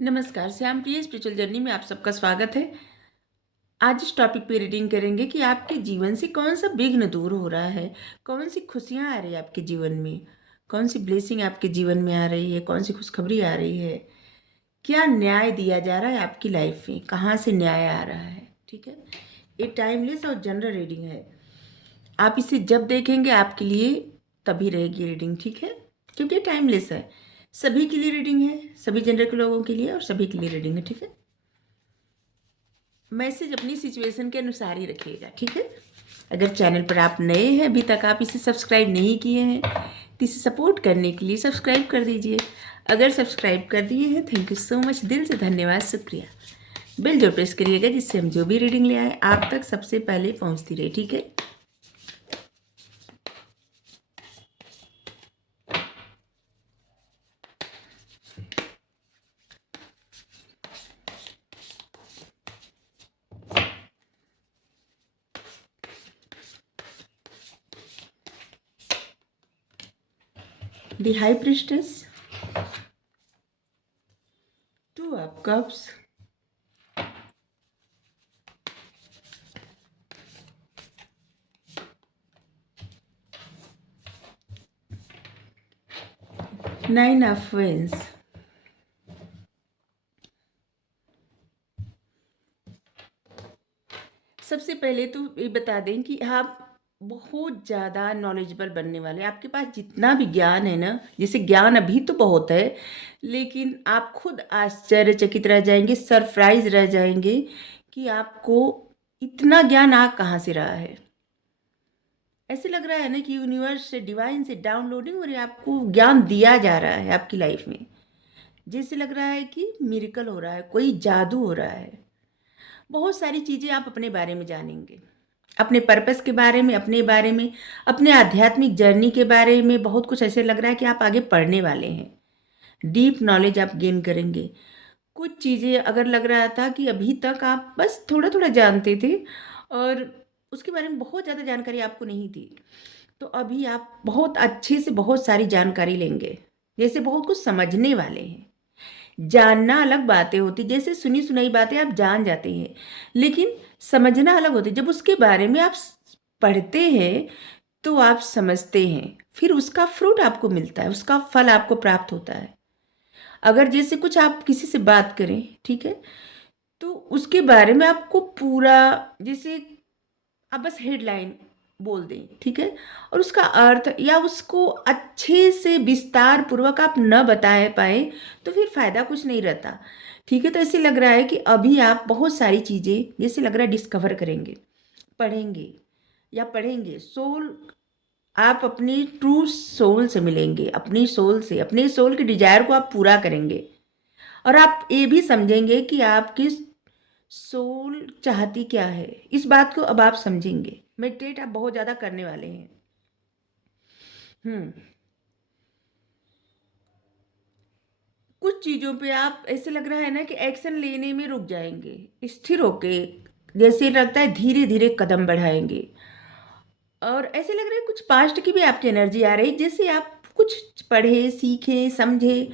नमस्कार, श्याम प्रिय spiritual journey में आप सबका स्वागत है। आज इस टॉपिक पे रीडिंग करेंगे कि आपके जीवन से कौन सा विघ्न दूर हो रहा है, कौन सी खुशियाँ आ रही है आपके जीवन में, कौन सी ब्लेसिंग आपके जीवन में आ रही है, कौन सी खुशखबरी आ रही है, क्या न्याय दिया जा रहा है आपकी लाइफ में, कहाँ से न्याय आ रहा है। ठीक है, ये टाइमलेस और जनरल रीडिंग है। आप इसे जब देखेंगे आपके लिए तभी रहेगी रीडिंग, ठीक है, क्योंकि ये टाइमलेस है। सभी के लिए रीडिंग है, सभी जेंडर के लोगों के लिए और सभी के लिए रीडिंग है। ठीक है, मैसेज अपनी सिचुएशन के अनुसार ही रखिएगा। ठीक है, अगर चैनल पर आप नए हैं, अभी तक आप इसे सब्सक्राइब नहीं किए हैं तो इसे सपोर्ट करने के लिए सब्सक्राइब कर दीजिए। अगर सब्सक्राइब कर दिए हैं, थैंक यू सो मच, दिल से धन्यवाद, शुक्रिया। बेल जो प्रेस करिएगा जिससे हम जो भी रीडिंग ले आए आप तक सबसे पहले पहुंचती रहे। ठीक है, the high priestess, two of cups, nine of wands, सबसे पहले तो ये बता दें कि आप बहुत ज़्यादा नॉलेजेबल बनने वाले हैं। आपके पास जितना भी ज्ञान है ना, जैसे ज्ञान अभी तो बहुत है, लेकिन आप खुद आश्चर्यचकित रह जाएंगे, सरप्राइज रह जाएंगे कि आपको इतना ज्ञान आ कहाँ से रहा है। ऐसे लग रहा है ना कि यूनिवर्स से, डिवाइन से डाउनलोडिंग हो रही है, आपको ज्ञान दिया जा रहा है आपकी लाइफ में। जैसे लग रहा है कि मिरेकल हो रहा है, कोई जादू हो रहा है। बहुत सारी चीज़ें आप अपने बारे में जानेंगे, अपने पर्पस के बारे में, अपने बारे में, अपने आध्यात्मिक जर्नी के बारे में। बहुत कुछ ऐसे लग रहा है कि आप आगे पढ़ने वाले हैं, डीप नॉलेज आप गेन करेंगे। कुछ चीज़ें अगर लग रहा था कि अभी तक आप बस थोड़ा थोड़ा जानते थे और उसके बारे में बहुत ज़्यादा जानकारी आपको नहीं थी, तो अभी आप बहुत अच्छे से बहुत सारी जानकारी लेंगे। जैसे बहुत कुछ समझने वाले हैं। जानना अलग बातें होती, जैसे सुनी सुनाई बातें आप जान जाते हैं, लेकिन समझना अलग होती। जब उसके बारे में आप पढ़ते हैं तो आप समझते हैं, फिर उसका फ्रूट आपको मिलता है, उसका फल आपको प्राप्त होता है। अगर जैसे कुछ आप किसी से बात करें, ठीक है, तो उसके बारे में आपको पूरा, जैसे आप बस हेडलाइन बोल दें, ठीक है, और उसका अर्थ या उसको अच्छे से विस्तार पूर्वक आप न बता पाए तो फिर फ़ायदा कुछ नहीं रहता। ठीक है, तो ऐसे लग रहा है कि अभी आप बहुत सारी चीज़ें जैसे लग रहा है डिस्कवर करेंगे, पढ़ेंगे या पढ़ेंगे। सोल, आप अपनी ट्रू सोल से मिलेंगे, अपनी सोल से, अपने सोल के डिजायर को आप पूरा करेंगे। और आप ये भी समझेंगे कि आपकी सोल चाहती क्या है, इस बात को अब आप समझेंगे। मेडिटेट आप बहुत ज़्यादा करने वाले हैं। हम्म, कुछ चीज़ों पे आप, ऐसे लग रहा है ना कि एक्शन लेने में रुक जाएंगे, स्थिर होके, जैसे लगता है धीरे धीरे कदम बढ़ाएंगे। और ऐसे लग रहा है कुछ पास्ट की भी आपकी एनर्जी आ रही है, जैसे आप कुछ पढ़े, सीखे, समझे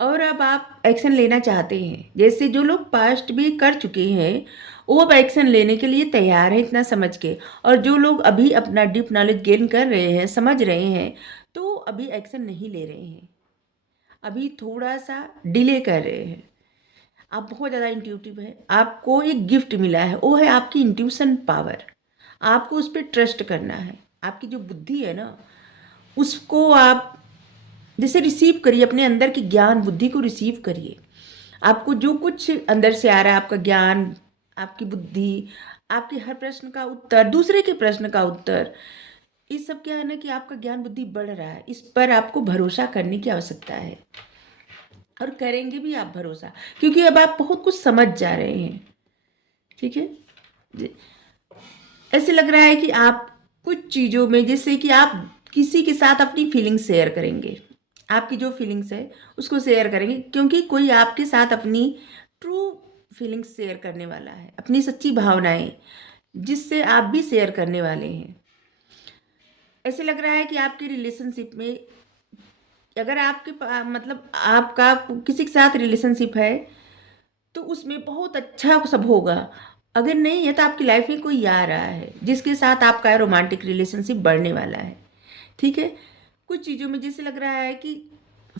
और अब आप एक्शन लेना चाहते हैं। जैसे जो लोग पास्ट भी कर चुके हैं वो अब एक्शन लेने के लिए तैयार हैं, इतना समझ के। और जो लोग अभी अपना डीप नॉलेज गेन कर रहे हैं, समझ रहे हैं, तो अभी एक्शन नहीं ले रहे हैं, अभी थोड़ा सा डिले कर रहे हैं। आप बहुत ज़्यादा इंट्यूटिव है, आपको एक गिफ्ट मिला है, वो है आपकी इंट्यूशन पावर। आपको उस पर ट्रस्ट करना है। आपकी जो बुद्धि है ना, उसको आप जैसे रिसीव करिए, अपने अंदर की ज्ञान बुद्धि को रिसीव करिए। आपको जो कुछ अंदर से आ रहा है, आपका ज्ञान, आपकी बुद्धि, आपके हर प्रश्न का उत्तर, दूसरे के प्रश्न का उत्तर, इस सब क्या है ना कि आपका ज्ञान बुद्धि बढ़ रहा है। इस पर आपको भरोसा करने की आवश्यकता है और करेंगे भी आप भरोसा, क्योंकि अब आप बहुत कुछ समझ जा रहे हैं। ठीक है, ऐसे लग रहा है कि आप कुछ चीज़ों में, जैसे कि आप किसी के साथ अपनी फीलिंग्स शेयर करेंगे, आपकी जो फीलिंग्स है उसको शेयर करेंगे, क्योंकि कोई आपके साथ अपनी ट्रू फीलिंग्स शेयर करने वाला है, अपनी सच्ची भावनाएं, जिससे आप भी शेयर करने वाले हैं। ऐसे लग रहा है कि आपके रिलेशनशिप में, अगर आपके मतलब आपका किसी के साथ रिलेशनशिप है तो उसमें बहुत अच्छा सब होगा। अगर नहीं है तो आपकी लाइफ में कोई आ रहा है जिसके साथ आपका रोमांटिक रिलेशनशिप बढ़ने वाला है, ठीक है। कुछ चीज़ों में जैसे लग रहा है कि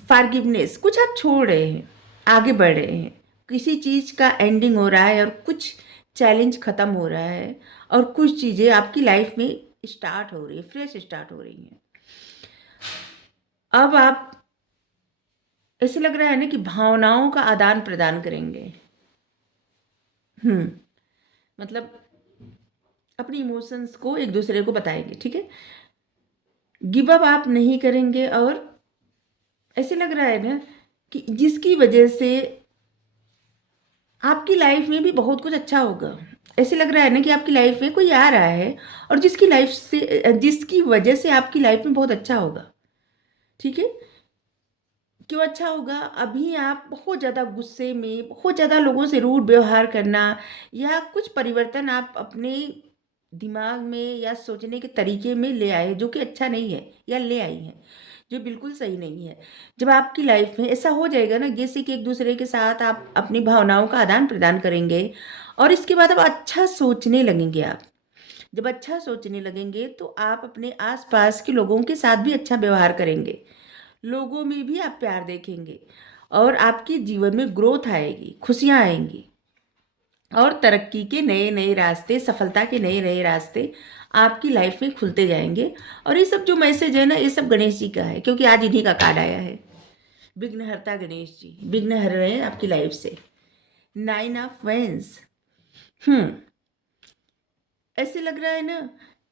फॉरगिवनेस, कुछ आप छोड़ रहे हैं, आगे बढ़ रहे हैं, किसी चीज़ का एंडिंग हो रहा है और कुछ चैलेंज ख़त्म हो रहा है और कुछ चीज़ें आपकी लाइफ में स्टार्ट हो रही है, फ्रेश स्टार्ट हो रही हैं। अब आप, ऐसे लग रहा है ना कि भावनाओं का आदान प्रदान करेंगे। मतलब अपनी इमोशंस को एक दूसरे को बताएंगे, ठीक है। गिव अप आप नहीं करेंगे और ऐसे लग रहा है ना कि जिसकी वजह से आपकी लाइफ में भी बहुत कुछ अच्छा होगा। ऐसे लग रहा है ना कि आपकी लाइफ में कोई आ रहा है और जिसकी वजह से आपकी लाइफ में बहुत अच्छा होगा, ठीक है। क्यों अच्छा होगा? अभी आप बहुत ज़्यादा गुस्से में, बहुत ज़्यादा लोगों से रूड व्यवहार करना या कुछ परिवर्तन आप अपने दिमाग में या सोचने के तरीके में ले आए जो कि अच्छा नहीं है, या ले आई हैं जो बिल्कुल सही नहीं है। जब आपकी लाइफ में ऐसा हो जाएगा ना, जैसे कि एक दूसरे के साथ आप अपनी भावनाओं का आदान प्रदान करेंगे और इसके बाद अब अच्छा सोचने लगेंगे आप। जब अच्छा सोचने लगेंगे तो आप अपने आसपास के लोगों के साथ भी अच्छा व्यवहार करेंगे, लोगों में भी आप प्यार देखेंगे और आपके जीवन में ग्रोथ आएगी, खुशियाँ आएंगी और तरक्की के नए नए रास्ते, सफलता के नए नए रास्ते आपकी लाइफ में खुलते जाएंगे। और ये सब जो मैसेज है ना, ये सब गणेश जी का है, क्योंकि आज इन्हीं का कार्ड आया है। विघ्नहर्ता गणेश जी विघ्न हर रहे हैं आपकी लाइफ से। 9 ऑफ वेंस। ऐसे लग रहा है ना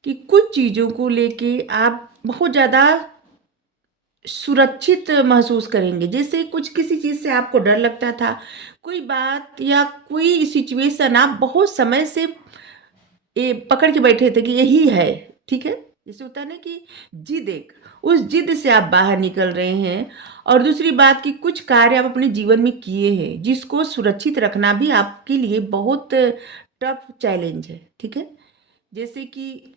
कि कुछ चीज़ों को लेके आप बहुत ज़्यादा सुरक्षित महसूस करेंगे। जैसे कुछ किसी चीज़ से आपको डर लगता था, कोई बात या कोई सिचुएशन आप बहुत समय से ये पकड़ के बैठे थे कि यही है, ठीक है। जैसे होता है ना कि जिद, एक उस जिद से आप बाहर निकल रहे हैं। और दूसरी बात कि कुछ कार्य आप अपने जीवन में किए हैं जिसको सुरक्षित रखना भी आपके लिए बहुत टफ चैलेंज है, ठीक है। जैसे कि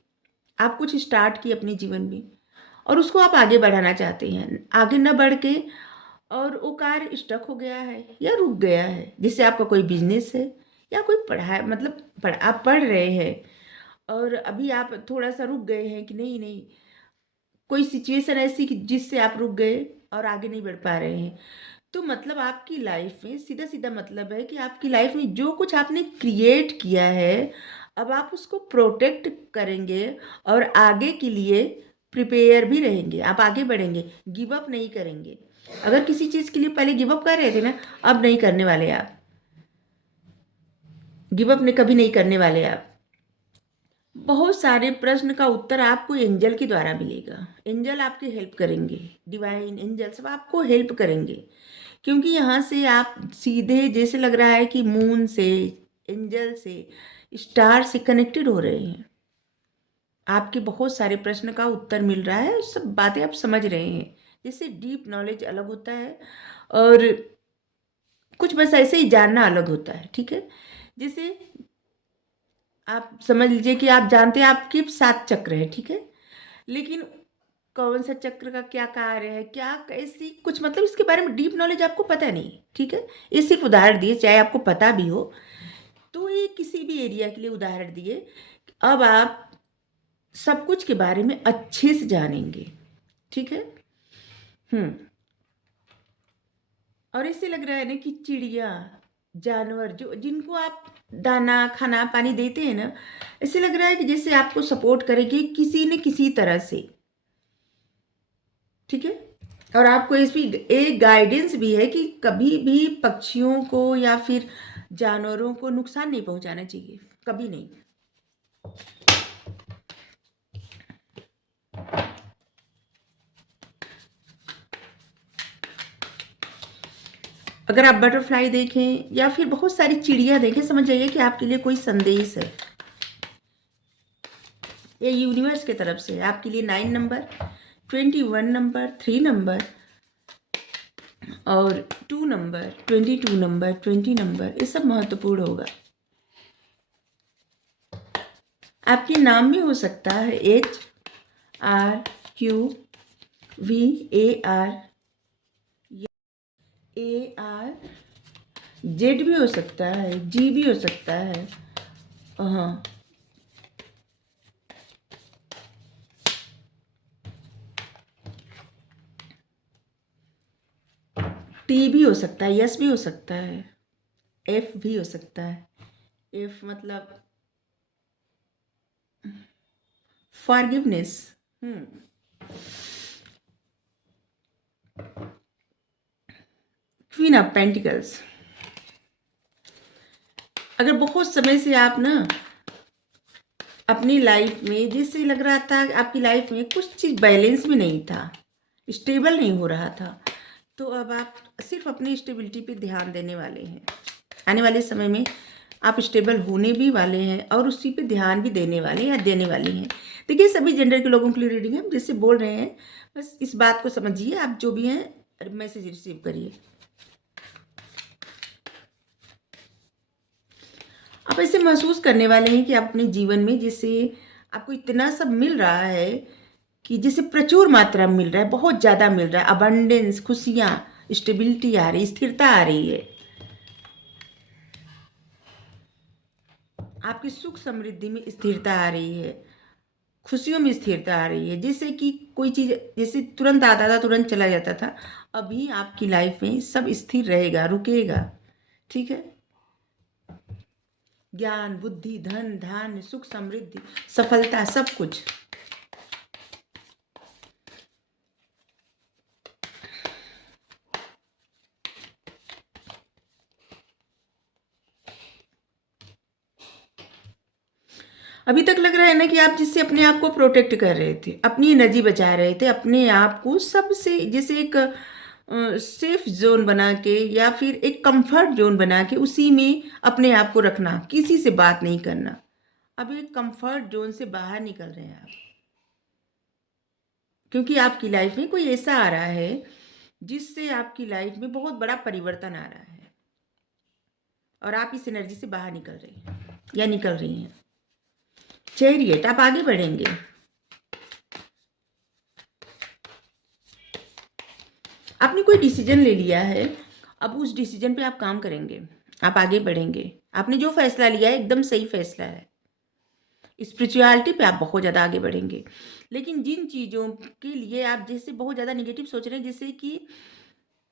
आप कुछ स्टार्ट किए अपने जीवन में और उसको आप आगे बढ़ाना चाहते हैं, आगे न बढ़ के और वो कार्य स्टक हो गया है या रुक गया है। जैसे आपका कोई बिजनेस है या कोई पढ़ाई, मतलब आप पढ़ रहे हैं और अभी आप थोड़ा सा रुक गए हैं कि नहीं नहीं, कोई सिचुएशन ऐसी कि जिससे आप रुक गए और आगे नहीं बढ़ पा रहे हैं। तो मतलब आपकी लाइफ में सीधा सीधा मतलब है कि आपकी लाइफ में जो कुछ आपने क्रिएट किया है, अब आप उसको प्रोटेक्ट करेंगे और आगे के लिए प्रिपेयर भी रहेंगे। आप आगे बढ़ेंगे, गिव अप नहीं करेंगे। अगर किसी चीज़ के लिए पहले गिव अप कर रहे थे ना, अब नहीं करने वाले आप। गिव अप ने कभी नहीं करने वाले आप। बहुत सारे प्रश्न का उत्तर आपको एंजल के द्वारा मिलेगा। एंजल आपकी हेल्प करेंगे, डिवाइन एंजल सब आपको हेल्प करेंगे, क्योंकि यहाँ से आप सीधे जैसे लग रहा है कि मून से, एंजल से, स्टार से कनेक्टेड हो रहे हैं। आपके बहुत सारे प्रश्न का उत्तर मिल रहा है, सब बातें आप समझ रहे हैं। जैसे डीप नॉलेज अलग होता है और कुछ बस ऐसे ही जानना अलग होता है, ठीक है। जैसे आप समझ लीजिए कि आप जानते हैं आपके 7 चक्र है, ठीक है, लेकिन कौन सा चक्र का क्या कार्य है, क्या कैसी कुछ, मतलब इसके बारे में डीप नॉलेज आपको पता नहीं, ठीक है। ये सिर्फ उदाहरण दिए, चाहे आपको पता भी हो तो ये किसी भी एरिया के लिए उदाहरण दिए। अब आप सब कुछ के बारे में अच्छे से जानेंगे, ठीक है। हम्म और इससे लग रहा है ना कि चिड़िया, जानवर जो जिनको आप दाना खाना पानी देते हैं ना, ऐसे लग रहा है कि जैसे आपको सपोर्ट करेगी किसी न किसी तरह से, ठीक है। और आपको इसमें एक गाइडेंस भी है कि कभी भी पक्षियों को या फिर जानवरों को नुकसान नहीं पहुंचाना चाहिए, कभी नहीं। अगर आप बटरफ्लाई देखें या फिर बहुत सारी चिड़िया देखें, समझ जाइए कि आपके लिए कोई संदेश है, ये यूनिवर्स की तरफ से है आपके लिए। 9 नंबर, 21 नंबर, 3 नंबर और 2 नंबर, 22 नंबर, 20 नंबर, ये सब महत्वपूर्ण होगा। आपके नाम में हो सकता है HRQVAR, AR, जेड भी हो सकता है, जी भी हो सकता है। हाँ, टी भी हो सकता है, यस भी हो सकता है, एफ भी हो सकता है। एफ मतलब forgiveness. Hmm queen of pentacles. अगर बहुत समय से आप ना अपनी लाइफ में जैसे लग रहा था कि आपकी लाइफ में कुछ चीज़ बैलेंस में नहीं था, स्टेबल नहीं हो रहा था, तो अब आप सिर्फ अपनी स्टेबिलिटी पे ध्यान देने वाले हैं। आने वाले समय में आप स्टेबल होने भी वाले हैं और उसी पे ध्यान भी देने वाले हैं या देने वाली हैं। देखिए, सभी जेंडर के लोगों के लिए रीडिंग है, हम जिससे बोल रहे हैं बस इस बात को समझिए। आप जो भी हैं मैसेज रिसीव करिए। आप ऐसे महसूस करने वाले हैं कि आप अपने जीवन में जैसे आपको इतना सब मिल रहा है कि जैसे प्रचुर मात्रा में मिल रहा है, बहुत ज़्यादा मिल रहा है, अबंडेंस, खुशियाँ, स्टेबिलिटी आ रही, स्थिरता आ रही है। आपकी सुख समृद्धि में स्थिरता आ रही है, खुशियों में स्थिरता आ रही है। जैसे कि कोई चीज़ जैसे तुरंत आता था, तुरंत चला जाता था, अभी आपकी लाइफ में सब स्थिर रहेगा, रुकेगा। ठीक है। ज्ञान, बुद्धि, धन, धान्य, सुख समृद्धि, सफलता, सब कुछ। अभी तक लग रहा है ना कि आप जिससे अपने आप को प्रोटेक्ट कर रहे थे, अपनी एनर्जी बचा रहे थे, अपने आप को सबसे जैसे एक सेफ जोन बना के या फिर एक कंफर्ट जोन बना के उसी में अपने आप को रखना, किसी से बात नहीं करना। अब एक कंफर्ट जोन से बाहर निकल रहे हैं आप, क्योंकि आपकी लाइफ में कोई ऐसा आ रहा है जिससे आपकी लाइफ में बहुत बड़ा परिवर्तन आ रहा है और आप इस एनर्जी से बाहर निकल रहे हैं या निकल रही हैं। चैरियट, आप आगे बढ़ेंगे। आपने कोई डिसीजन ले लिया है, अब उस डिसीजन पे आप काम करेंगे, आप आगे बढ़ेंगे। आपने जो फैसला लिया है एकदम सही फैसला है। स्पिरिचुअलिटी पे आप बहुत ज़्यादा आगे बढ़ेंगे। लेकिन जिन चीज़ों के लिए आप जैसे बहुत ज़्यादा निगेटिव सोच रहे हैं, जैसे कि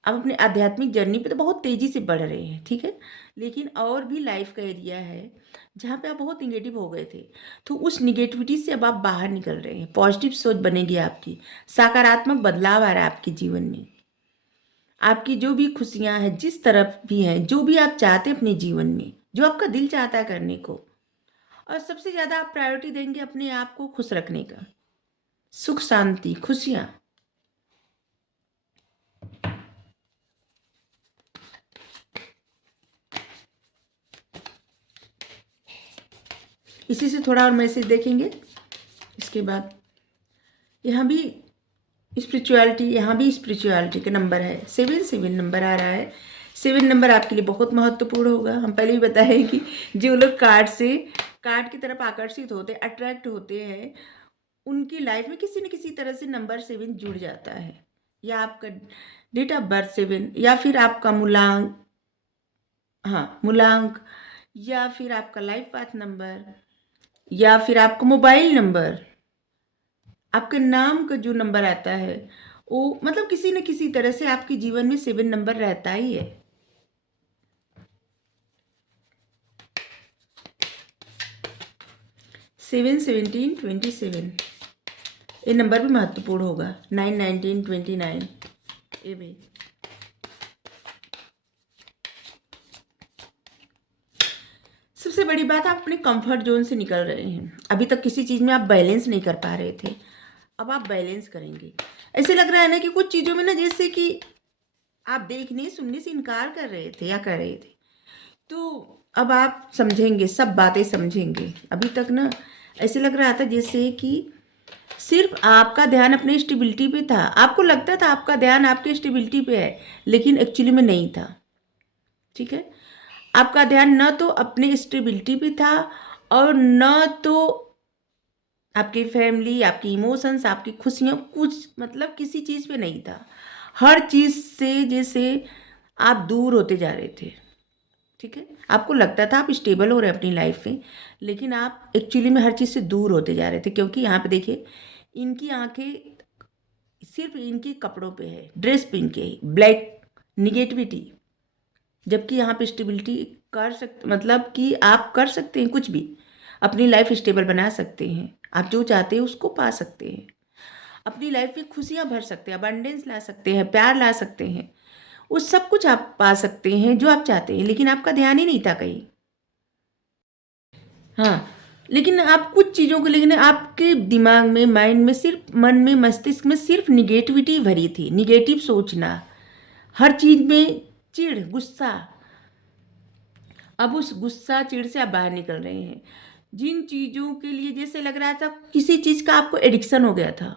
आप अपने आध्यात्मिक जर्नी पे तो बहुत तेज़ी से बढ़ रहे हैं, ठीक है, लेकिन और भी लाइफ का एरिया है जहाँ पे आप बहुत निगेटिव हो गए थे, तो उस निगेटिविटी से अब आप बाहर निकल रहे हैं। पॉजिटिव सोच बनेगी आपकी, सकारात्मक बदलाव आ रहा है आपके जीवन में। आपकी जो भी खुशियाँ हैं, जिस तरफ भी हैं, जो भी आप चाहते हैं अपने जीवन में, जो आपका दिल चाहता है करने को, और सबसे ज़्यादा आप प्रायोरिटी देंगे अपने आप को खुश रखने का, सुख शांति खुशियाँ। इसी से थोड़ा और मैसेज देखेंगे। इसके बाद यहाँ भी स्पिरिचुअलिटी, यहाँ भी स्पिरिचुअलिटी का नंबर है 7 नंबर आ रहा है। 7 नंबर आपके लिए बहुत महत्वपूर्ण होगा। हम पहले भी बताए कि जो लोग कार्ड की तरफ आकर्षित होते, अट्रैक्ट होते हैं, उनकी लाइफ में किसी न किसी तरह से नंबर 7 जुड़ जाता है, या आपका डेट ऑफ बर्थ 7, या फिर आपका मूलांक, हाँ मूलांक, या फिर आपका लाइफ पाथ नंबर, या फिर आपका मोबाइल नंबर, आपके नाम का जो नंबर आता है, वो मतलब किसी न किसी तरह से आपके जीवन में 7 नंबर रहता ही है। सेवन 17 27, ये नंबर भी महत्वपूर्ण होगा। 9 19 29, ये भी। सबसे बड़ी बात, आप अपने कंफर्ट जोन से निकल रहे हैं। अभी तक किसी चीज़ में आप बैलेंस नहीं कर पा रहे थे, अब आप बैलेंस करेंगे। ऐसे लग रहा है ना कि कुछ चीज़ों में ना जैसे कि आप देखने सुनने से इनकार कर रहे थे या कर रहे थे, तो अब आप समझेंगे, सब बातें समझेंगे। अभी तक ना ऐसे लग रहा था जैसे कि सिर्फ आपका ध्यान अपने स्टेबिलिटी पे था, आपको लगता था आपका ध्यान आपके स्टेबिलिटी पे है, लेकिन एक्चुअली में नहीं था। ठीक है, आपका ध्यान न तो अपने स्टेबिलिटी पे था और न तो आपकी फैमिली, आपकी इमोशंस, आपकी खुशियाँ, कुछ मतलब किसी चीज़ पे नहीं था। हर चीज़ से जैसे आप दूर होते जा रहे थे। ठीक है। आपको लगता था आप स्टेबल हो रहे हैं अपनी लाइफ में, लेकिन आप एक्चुअली में हर चीज़ से दूर होते जा रहे थे, क्योंकि यहाँ पे देखिए इनकी आंखें सिर्फ इनके कपड़ों पे है, ड्रेस पे इनके ब्लैक निगेटिविटी, जबकि यहाँ पे स्टेबिलिटी कर सकते, मतलब कि आप कर सकते हैं कुछ भी, अपनी लाइफ स्टेबल बना सकते हैं, आप जो चाहते हैं उसको पा सकते हैं, अपनी लाइफ में खुशियाँ भर सकते हैं, अबंडेंस ला सकते हैं, प्यार ला सकते हैं, वो सब कुछ आप पा सकते हैं जो आप चाहते हैं, लेकिन आपका ध्यान ही नहीं था कहीं। हाँ, लेकिन आप कुछ चीज़ों को, लेकिन आपके दिमाग में, माइंड में, सिर्फ मन में, मस्तिष्क में सिर्फ निगेटिविटी भरी थी, निगेटिव सोचना, हर चीज़ में चिढ़, गुस्सा। अब उस गुस्सा चिढ़ से आप बाहर निकल रहे हैं। जिन चीज़ों के लिए जैसे लग रहा था किसी चीज़ का आपको एडिक्शन हो गया था,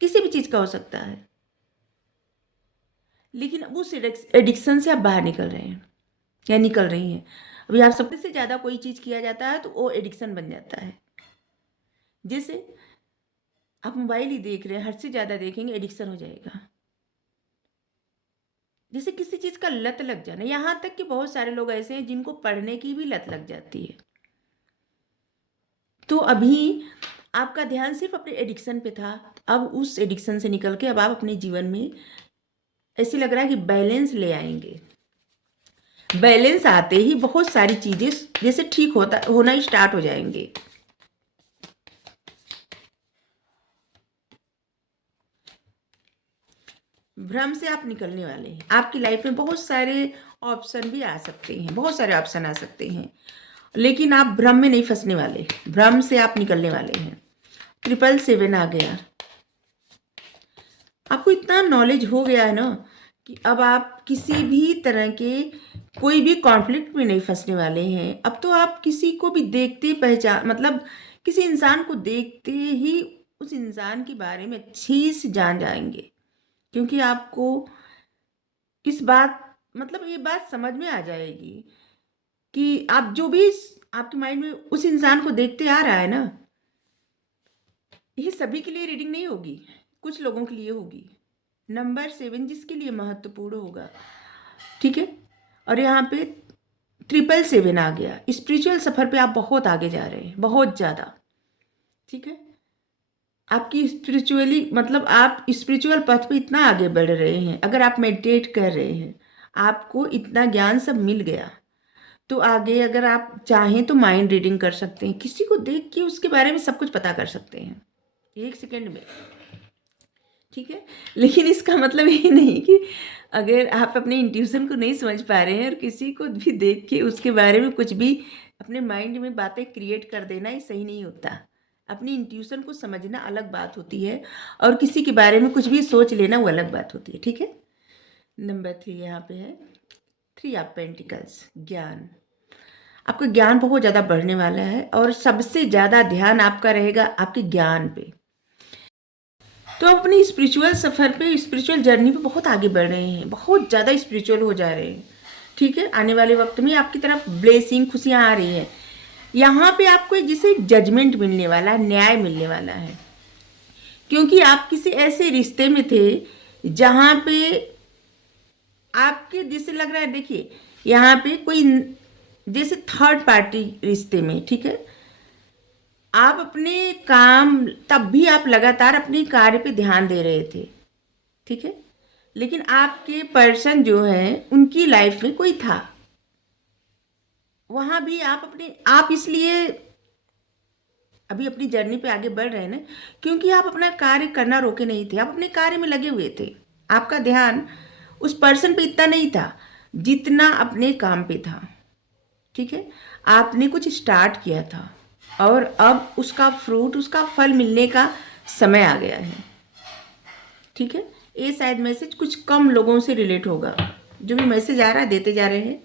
किसी भी चीज़ का हो सकता है, लेकिन अब उस एडिक्शन से आप बाहर निकल रहे हैं या निकल रही हैं। अभी आप सबसे ज़्यादा कोई चीज़ किया जाता है तो वो एडिक्शन बन जाता है। जैसे आप मोबाइल ही देख रहे हैं, हद से ज़्यादा देखेंगे एडिक्शन हो जाएगा। जैसे किसी चीज़ का लत लग जाना, यहाँ तक कि बहुत सारे लोग ऐसे हैं जिनको पढ़ने की भी लत लग जाती है। तो अभी आपका ध्यान सिर्फ अपने एडिक्शन पे था, अब उस एडिक्शन से निकल के अब आप अपने जीवन में ऐसे लग रहा है कि बैलेंस ले आएंगे। बैलेंस आते ही बहुत सारी चीज़ें जैसे ठीक होना ही स्टार्ट हो जाएंगे। भ्रम से आप निकलने वाले हैं। आपकी लाइफ में बहुत सारे ऑप्शन भी आ सकते हैं, बहुत सारे ऑप्शन आ सकते हैं, लेकिन आप भ्रम में नहीं फंसने वाले, भ्रम से आप निकलने वाले हैं। 777 आ गया। आपको इतना नॉलेज हो गया है ना कि अब आप किसी भी तरह के कोई भी कॉन्फ्लिक्ट में नहीं फंसने वाले हैं। अब तो आप किसी को भी देखते पहचान, मतलब किसी इंसान को देखते ही उस इंसान के बारे में अच्छी से जान जाएंगे, क्योंकि आपको इस बात, मतलब ये बात समझ में आ जाएगी कि आप जो भी आपके माइंड में उस इंसान को देखते आ रहा है ना, ये सभी के लिए रीडिंग नहीं होगी, कुछ लोगों के लिए होगी। नंबर 7 जिसके लिए महत्वपूर्ण होगा, ठीक है। और यहाँ पे 777 आ गया। स्पिरिचुअल सफ़र पे आप बहुत आगे जा रहे हैं, बहुत ज़्यादा, ठीक है। आपकी स्पिरिचुअली, मतलब आप स्पिरिचुअल पथ पे इतना आगे बढ़ रहे हैं, अगर आप मेडिटेट कर रहे हैं, आपको इतना ज्ञान सब मिल गया, तो आगे अगर आप चाहें तो माइंड रीडिंग कर सकते हैं, किसी को देख के उसके बारे में सब कुछ पता कर सकते हैं 1 सेकेंड में, ठीक है। लेकिन इसका मतलब ये नहीं कि अगर आप अपने इंट्यूशन को नहीं समझ पा रहे हैं और किसी को भी देख के उसके बारे में कुछ भी अपने माइंड में बातें क्रिएट कर देना, ये सही नहीं होता। अपनी इंट्यूशन को समझना अलग बात होती है, और किसी के बारे में कुछ भी सोच लेना वो अलग बात होती है, ठीक है। नंबर 3 यहाँ पे है 3 ऑफ पेंटिकल्स, ज्ञान। आपका ज्ञान बहुत ज़्यादा बढ़ने वाला है, और सबसे ज़्यादा ध्यान आपका रहेगा आपके ज्ञान पे। तो आप अपनी स्पिरिचुअल सफ़र पे, स्पिरिचुअल जर्नी पे बहुत आगे बढ़ रहे हैं, बहुत ज़्यादा स्पिरिचुअल हो जा रहे हैं, ठीक है। आने वाले वक्त में आपकी तरफ ब्लेसिंग, खुशियाँ आ रही हैं। यहाँ पे आपको जिसे जजमेंट मिलने वाला है, न्याय मिलने वाला है, क्योंकि आप किसी ऐसे रिश्ते में थे जहाँ पे आपके जैसे लग रहा है, देखिए यहाँ पे कोई जैसे थर्ड पार्टी रिश्ते में, ठीक है। आप अपने काम, तब भी आप लगातार अपने कार्य पे ध्यान दे रहे थे, ठीक है, लेकिन आपके पर्सन जो है उनकी लाइफ में कोई था, वहाँ भी आप इसलिए अभी अपनी जर्नी पे आगे बढ़ रहे हैं ना, क्योंकि आप अपना कार्य करना रोके नहीं थे, आप अपने कार्य में लगे हुए थे। आपका ध्यान उस पर्सन पे इतना नहीं था जितना अपने काम पे था, ठीक है। आपने कुछ स्टार्ट किया था, और अब उसका फ्रूट, उसका फल मिलने का समय आ गया है, ठीक है। ये शायद मैसेज कुछ कम लोगों से रिलेट होगा, जो भी मैसेज आ रहा है देते जा रहे हैं।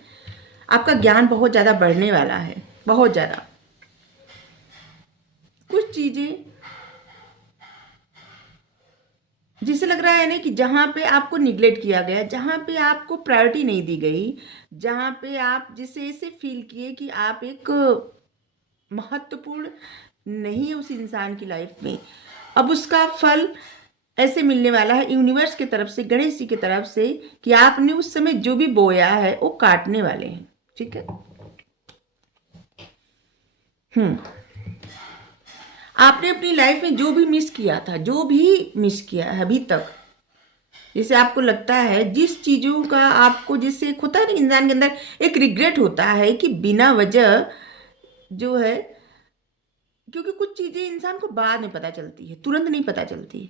आपका ज्ञान बहुत ज़्यादा बढ़ने वाला है, बहुत ज़्यादा। कुछ चीज़ें जिसे लग रहा है ना कि जहाँ पे आपको निगलेक्ट किया गया, जहाँ पे आपको प्रायोरिटी नहीं दी गई, जहाँ पे आप जिसे ऐसे फील किए कि आप एक महत्वपूर्ण नहीं है उस इंसान की लाइफ में, अब उसका फल ऐसे मिलने वाला है यूनिवर्स की तरफ से, गणेश जी की तरफ से, कि आपने उस समय जो भी बोया है वो काटने वाले हैं। ठीक है। हम्म आपने अपनी लाइफ में जो भी मिस किया था, जो भी मिस किया है अभी तक, जैसे आपको लगता है जिस चीज़ों का आपको, जैसे एक होता है ना इंसान के अंदर एक रिग्रेट होता है कि बिना वजह जो है, क्योंकि कुछ चीज़ें इंसान को बाद में पता चलती है, तुरंत नहीं पता चलती।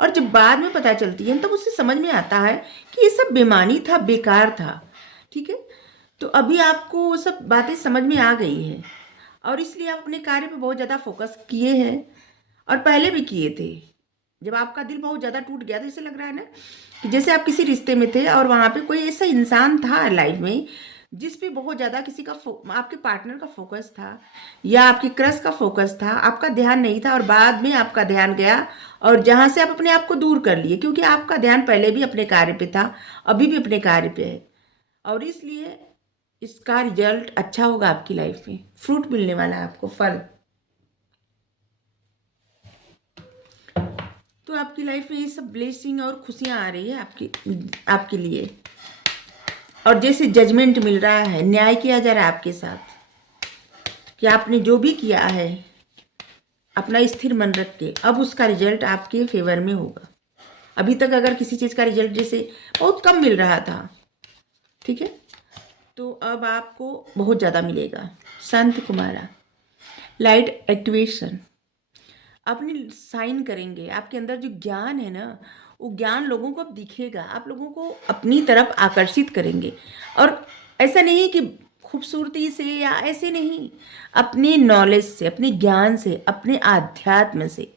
और जब बाद में पता चलती है तब उससे समझ में आता है कि ये सब बेमानी था, बेकार था। ठीक है। तो अभी आपको वो सब बातें समझ में आ गई है, और इसलिए आप अपने कार्य पे बहुत ज़्यादा फोकस किए हैं, और पहले भी किए थे। जब आपका दिल बहुत ज़्यादा टूट गया था, जैसे लग रहा है ना कि जैसे आप किसी रिश्ते में थे और वहाँ पे कोई ऐसा इंसान था लाइफ में जिस पे बहुत ज़्यादा किसी का आपके पार्टनर का फोकस था, या आपके क्रश का फोकस था, आपका ध्यान नहीं था, और बाद में आपका ध्यान गया और जहाँ से आप अपने आप को दूर कर लिए, क्योंकि आपका ध्यान पहले भी अपने कार्य पे था, अभी भी अपने कार्य पे है। और इसलिए इसका रिजल्ट अच्छा होगा, आपकी लाइफ में फ्रूट मिलने वाला है आपको, फल। तो आपकी लाइफ में ये सब ब्लेसिंग और खुशियाँ आ रही है आपकी आपके लिए। और जैसे जजमेंट मिल रहा है, न्याय किया जा रहा है आपके साथ, कि आपने जो भी किया है अपना स्थिर मन रख के, अब उसका रिजल्ट आपके फेवर में होगा। अभी तक अगर किसी चीज़ का रिजल्ट जैसे बहुत कम मिल रहा था, ठीक है, तो अब आपको बहुत ज़्यादा मिलेगा। संत कुमारा, लाइट एक्टिवेशन, अपनी साइन करेंगे। आपके अंदर जो ज्ञान है ना, वो ज्ञान लोगों को अब दिखेगा, आप लोगों को अपनी तरफ आकर्षित करेंगे। और ऐसा नहीं कि खूबसूरती से या ऐसे नहीं, अपने नॉलेज से, अपने ज्ञान से, अपने आध्यात्म से।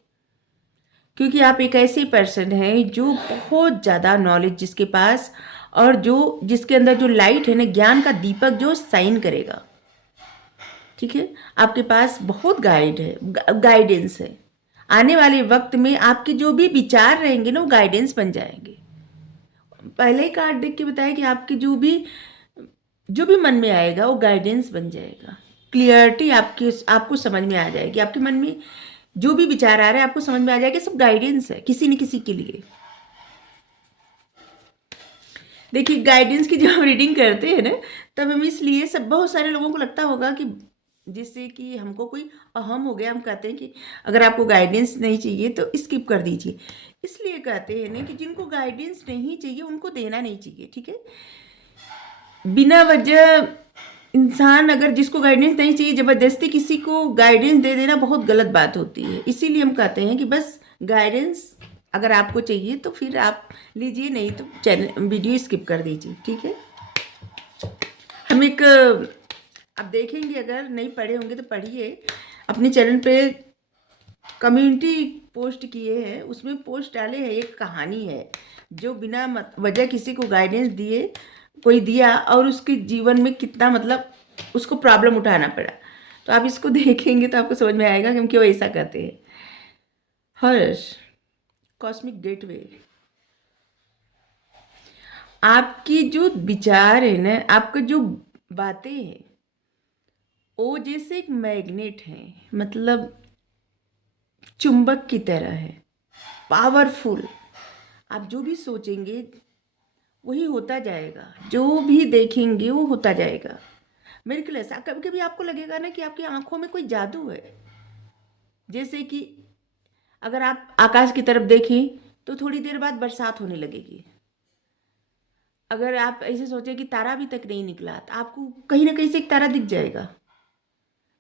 क्योंकि आप एक ऐसे पर्सन हैं जो बहुत ज़्यादा नॉलेज जिसके पास, और जो जिसके अंदर जो लाइट है ना, ज्ञान का दीपक जो साइन करेगा। ठीक है। आपके पास बहुत गाइडेंस है। आने वाले वक्त में आपके जो भी विचार रहेंगे ना, वो गाइडेंस बन जाएंगे। पहले ही कार्ड देख के बताया कि आपके जो भी मन में आएगा वो गाइडेंस बन जाएगा। क्लियरिटी आपको समझ में आ जाएगी। आपके मन में जो भी विचार आ रहा है आपको समझ में आ जाएगा, सब गाइडेंस है किसी न किसी के लिए। देखिए, गाइडेंस की जब हम रीडिंग करते हैं ना, तब हम इसलिए सब, बहुत सारे लोगों को लगता होगा कि जिससे कि हमको कोई अहम हो गया, हम कहते हैं कि अगर आपको गाइडेंस नहीं चाहिए तो स्किप कर दीजिए। इसलिए कहते हैं ना कि जिनको गाइडेंस नहीं चाहिए उनको देना नहीं चाहिए। ठीक है। बिना वजह इंसान, अगर जिसको गाइडेंस नहीं चाहिए, ज़बरदस्ती किसी को गाइडेंस दे देना बहुत गलत बात होती है। इसीलिए हम कहते हैं कि बस गाइडेंस अगर आपको चाहिए तो फिर आप लीजिए, नहीं तो चैनल वीडियो स्किप कर दीजिए। ठीक है। हम एक, अब देखेंगे, अगर नहीं पढ़े होंगे तो पढ़िए। अपने चैनल पे कम्युनिटी पोस्ट किए हैं, उसमें पोस्ट डाले हैं, एक कहानी है जो बिना वजह किसी को गाइडेंस दिए कोई दिया, और उसके जीवन में कितना मतलब उसको प्रॉब्लम उठाना पड़ा। तो आप इसको देखेंगे तो आपको समझ में आएगा कि हम क्यों ऐसा करते हैं। हर्ष, कॉस्मिक गेटवे, आपकी जो विचार है ना, आपका जो बातें हैं, वो जैसे एक मैग्नेट है, मतलब चुंबक की तरह है, पावरफुल। आप जो भी सोचेंगे वही होता जाएगा, जो भी देखेंगे वो होता जाएगा। मेरे ख्याल ऐसा कभी कभी आपको लगेगा ना कि आपकी आंखों में कोई जादू है। जैसे कि अगर आप आकाश की तरफ देखें तो थोड़ी देर बाद बरसात होने लगेगी। अगर आप ऐसे सोचें कि तारा अभी तक नहीं निकला, तो आपको कहीं ना कहीं से एक तारा दिख जाएगा।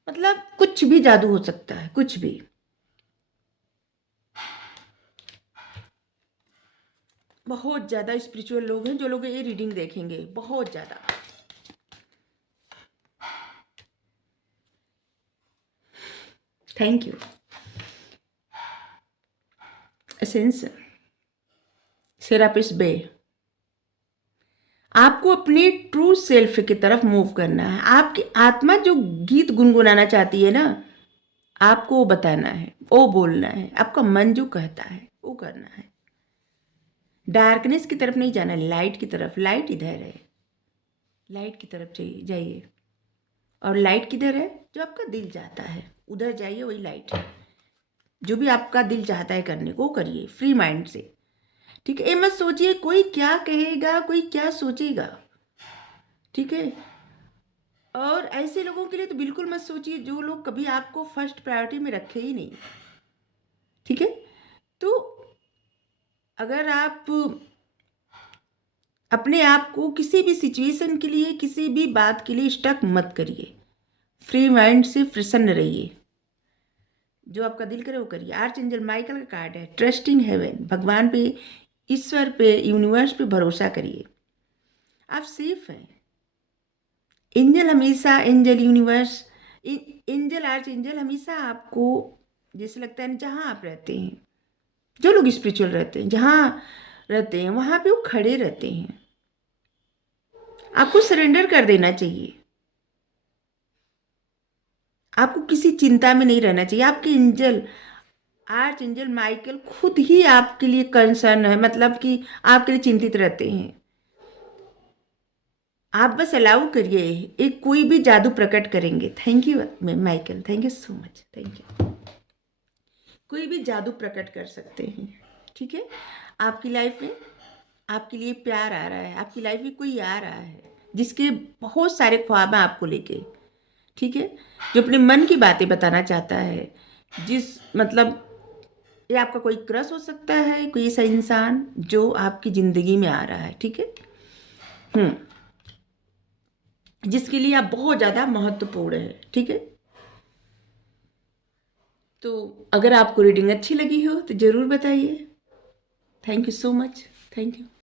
मतलब कुछ भी जादू हो सकता है, कुछ भी। बहुत ज़्यादा स्पिरिचुअल लोग हैं जो लोग ये रीडिंग देखेंगे, बहुत ज़्यादा। Thank you. एसेंस, सेरापिस बे, आपको अपने ट्रू सेल्फ की तरफ मूव करना है। आपकी आत्मा जो गीत गुनगुनाना चाहती है ना, आपको वो बताना है, वो बोलना है। आपका मन जो कहता है वो करना है। डार्कनेस की तरफ नहीं जाना, लाइट की तरफ। लाइट इधर है, लाइट की तरफ जाइए। और लाइट किधर है? जो आपका दिल चाहता है उधर जाइए, वही लाइट है। जो भी आपका दिल चाहता है करने को करिए, फ्री माइंड से। ठीक है। ये मत सोचिए कोई क्या कहेगा, कोई क्या सोचेगा। ठीक है। और ऐसे लोगों के लिए तो बिल्कुल मत सोचिए जो लोग कभी आपको फर्स्ट प्रायोरिटी में रखे ही नहीं। ठीक है? तो अगर आप अपने आप को किसी भी सिचुएशन के लिए, किसी भी बात के लिए स्टक मत करिए। फ्री माइंड से प्रसन्न रहिए। जो आपका दिल करे वो करिए। आर्च एंजल माइकल का कार्ड है, ट्रस्टिंग हेवन। भगवान पे, ईश्वर पे, यूनिवर्स पे भरोसा करिए। आप सेफ हैं। एंजल हमेशा, angel universe, angel arch angel हमेशा आपको जैसे लगता है जहाँ आप रहते हैं, जो लोग स्पिरिचुअल रहते हैं, जहाँ रहते हैं वहाँ पे वो खड़े रहते हैं। आपको सरेंडर कर देना चाहिए। आपको किसी चिंता में नहीं रहना चाहिए। आपके एंजल, आर्च एंजल माइकल खुद ही आपके लिए कंसर्न है, मतलब कि आपके लिए चिंतित रहते हैं। आप बस अलाउ करिए, एक कोई भी जादू प्रकट करेंगे। Thank you Michael, thank you so much, thank you. कोई भी जादू प्रकट कर सकते हैं। ठीक है? आपकी लाइफ में आपके लिए प्यार आ रहा है, आपकी लाइफ में कोई आ रहा है जिसके बहुत सारे ख्वाब हैं आपको लेके। ठीक है? जो अपने मन की बातें बताना चाहता है, जिस मतलब ये आपका कोई क्रश हो सकता है, कोई ऐसा इंसान जो आपकी ज़िंदगी में आ रहा है। ठीक है? जिसके लिए आप बहुत ज़्यादा महत्वपूर्ण है। ठीक है? तो अगर आपको रीडिंग अच्छी लगी हो तो ज़रूर बताइए। Thank you so much. Thank you.